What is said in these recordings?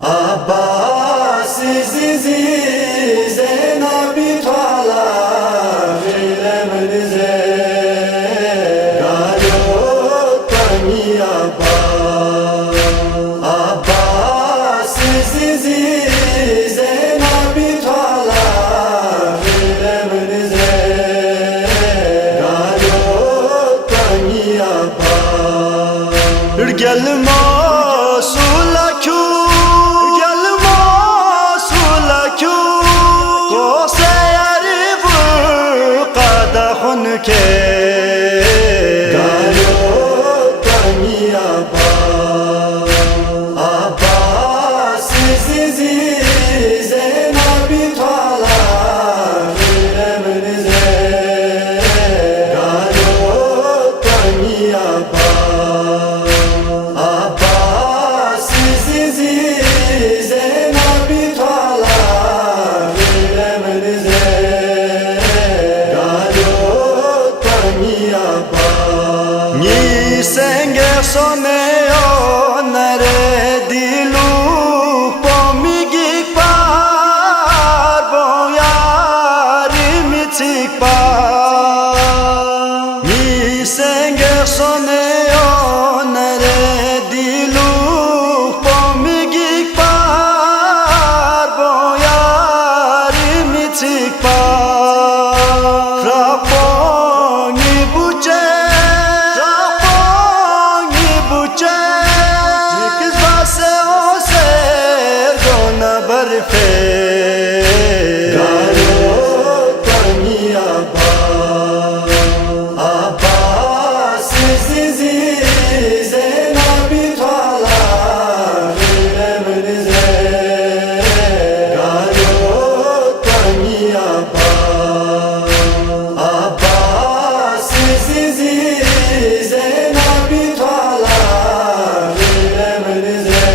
Abbas Aziz Nabi Talha Filemnize Galio Tani Abbas Aziz Nabi Talha Filemnize Galio Tani Gelma ke Galio Tani Abbas Aziz Nabi Talha Filemnize Galio Tani Abbas Aziz Nabi Talha Filemnize Ni senge soneo nare dilu pomigi par boyari mitik par Ni senge soneo nare dilu pomigi par boyari mitik par Fraponi buce Galio Tani Abbas Aziz Nabi Talha Filemnize Galio Tani Abbas Aziz Nabi Talha Filemnize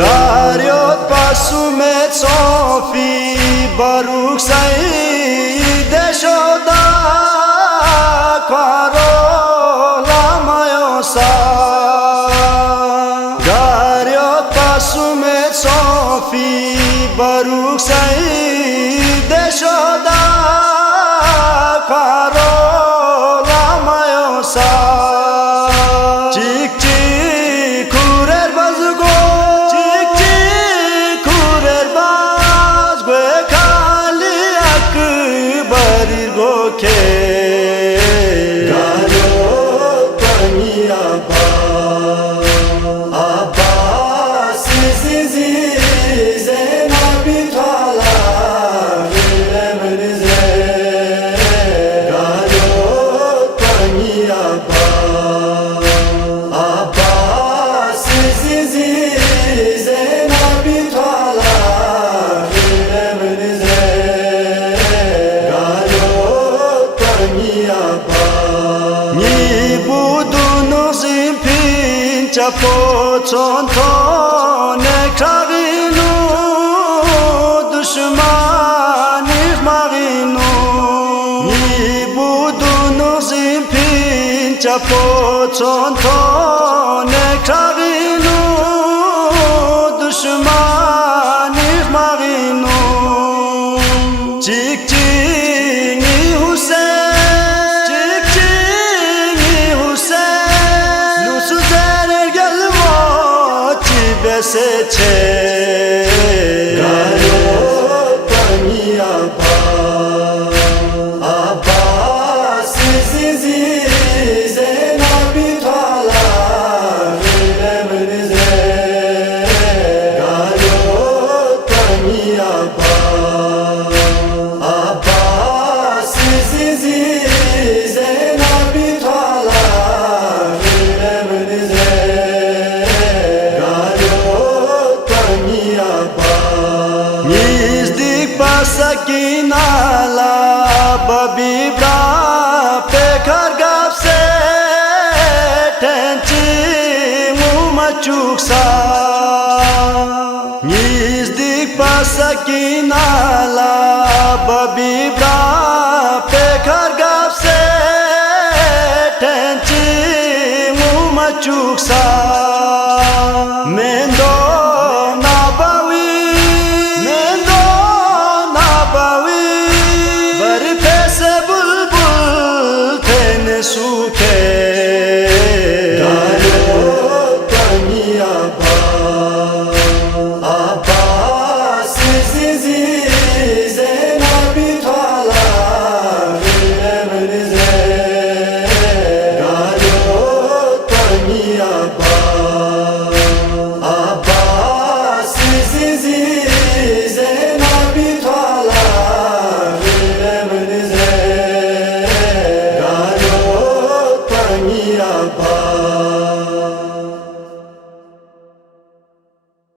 Gariot pasumet sofi baruk said shoda karola mayosa Gariot pasumet sofi baruk said shoda karola mayosa Chik chik kurer bazgo Galio Tani Abbas Aziz Nabi Talha Filemnize Galio Tani Abbas Aziz Nabi Talha Filemnize Ni budu zimpin chapochon tone kravinu dushmani maginu Ni budu zimpin chapochon tone kravinu dushmani maginu Chik chik Hussein Beseçe Galio Tani Abbas Aziz Nabi Talha Filemnize Galio Tani Abbas Aziz Nabi Talha Filemnize Nizdik pasakina la babibra pekar gapse tenchi mumachuksa Nizdik pasakina la babibra pekar gapse tenchi chuksa mendo